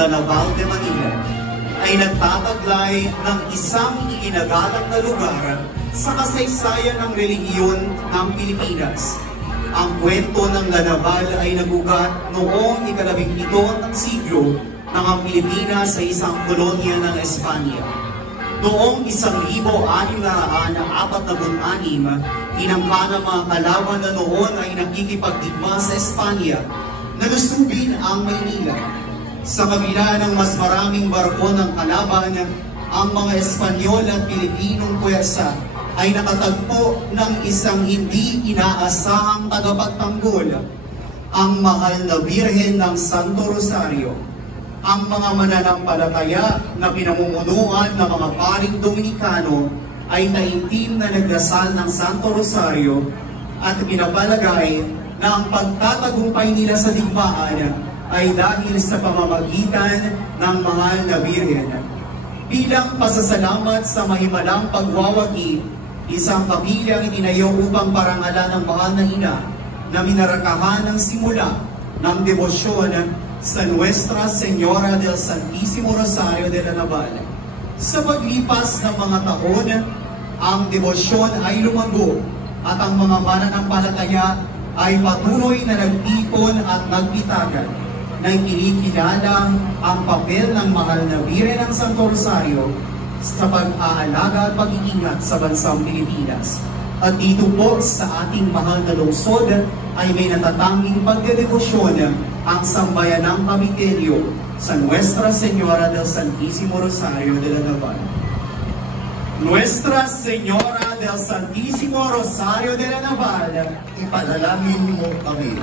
La Naval de Manila ay nagtataglay ng isang iginagalang na lugar sa kasaysayan ng relihiyon ng Pilipinas. Ang kwento ng La Naval ay nagugat noong ika-17 ng siglo ng ang Pilipinas sa isang kolonya ng Espanya. Noong 1646, tinangka ng mga kalaban na noon ay nakikipagdigma sa Espanya na lusubin ang Maynila. Sa kabila ng mas maraming barko ng kalaban, ang mga Espanyol at Pilipinong puwersa ay nakatagpo ng isang hindi inaasahang tagapagtanggol, ang mahal na Birhen ng Santo Rosario. Ang mga mananampalataya na pinamumunuan ng mga paring Dominikano ay taimtim na nagdasal ng Santo Rosario at pinapalagay na ang pagtatagumpay nila sa digmaan ay dahil sa pamamagitan ng mahal na Birhen. Bilang pasasalamat sa mahimalang pagwawagi, isang pamilyang itinayo upang parangalan ng mahal na ina na minarakahan ng simula ng debosyon sa Nuestra Señora del Santísimo Rosario de la Naval. Sa paglipas ng mga taon, ang debosyon ay lumago at ang mga mananampalataya ay patuloy na nagtipon at nagpitagan na kinikilala ang papel ng mahal na Birhen ng Santo Rosario sa pag-aalaga at pag-iingat sa bansang Pilipinas. At dito po sa ating mahal na lungsod ay may natatanging pagdedebosyon ang sambayanang Kapitelyo sa Nuestra Señora del Santísimo Rosario de la Naval. Nuestra Señora del Santísimo Rosario de la Naval, ipanalangin mo kami.